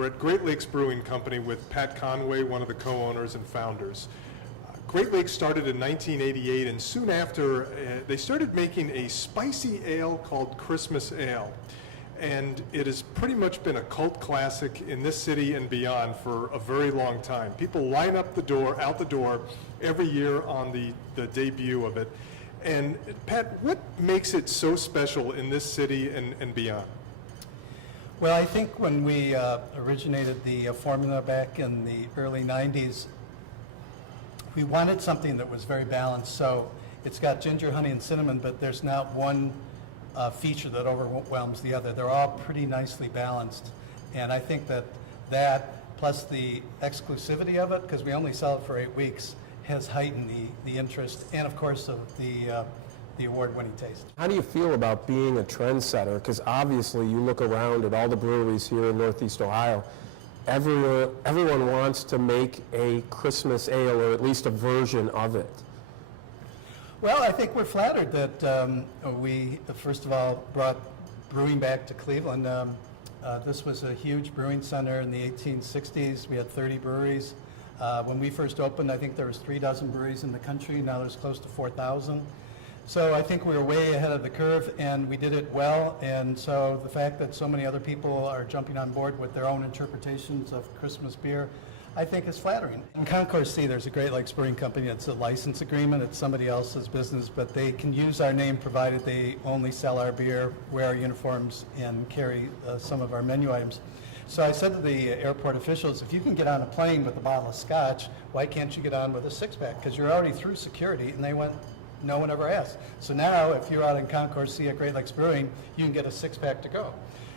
We're at Great Lakes Brewing Company with Pat Conway, one of the co-owners and founders. Great Lakes started in 1988, and soon after, they started making a spicy ale called Christmas Ale. And it has pretty much been a cult classic in this city and beyond for a very long time. People line up out the door every year on the debut of it. And Pat, what makes it so special in this city and beyond? Well, I think when we originated the formula back in the early 90s, we wanted something that was very balanced. So it's got ginger, honey, and cinnamon, but there's not one feature that overwhelms the other. They're all pretty nicely balanced. And I think that plus the exclusivity of it, because we only sell it for 8 weeks, has heightened the interest and, of course, of the award-winning taste. How do you feel about being a trendsetter? Because obviously you look around at all the breweries here in Northeast Ohio. Everyone wants to make a Christmas ale, or at least a version of it. Well, I think we're flattered that we, first of all, brought brewing back to Cleveland. This was a huge brewing center in the 1860s. We had 30 breweries. When we first opened, I think there was 3 dozen breweries in the country. Now there's close to 4,000. So I think we were way ahead of the curve, and we did it well. And so the fact that so many other people are jumping on board with their own interpretations of Christmas beer, I think is flattering. In Concourse C, there's a Great Lakes Brewing Company. It's a license agreement. It's somebody else's business, but they can use our name provided they only sell our beer, wear our uniforms, and carry some of our menu items. So I said to the airport officials, if you can get on a plane with a bottle of scotch, why can't you get on with a six-pack? Because you're already through security. And they went, no one ever asked. So now, if you're out in Concourse C at Great Lakes Brewing, you can get a six-pack to go.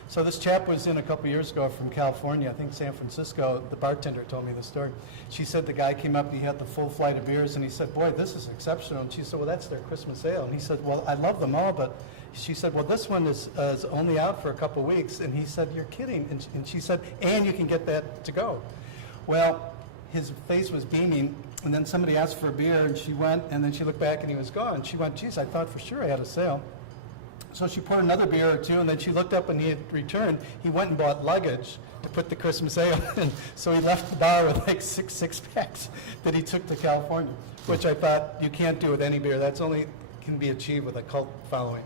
So this chap was in a couple years ago from California, I think San Francisco. The bartender told me the story. She said the guy came up, he had the full flight of beers, and he said, boy, this is exceptional. And she said, well, that's their Christmas ale. And he said, well, I love them all, but she said, well, this one is only out for a couple weeks. And he said, you're kidding. And she said, and you can get that to go. Well, his face was beaming, and then somebody asked for a beer, and she went, and then she looked back, and he was gone. She went, geez, I thought for sure I had a sale. So she poured another beer or two, and then she looked up, and he had returned. He went and bought luggage to put the Christmas ale in. So he left the bar with like six packs that he took to California, which I thought you can't do with any beer. That's only can be achieved with a cult following.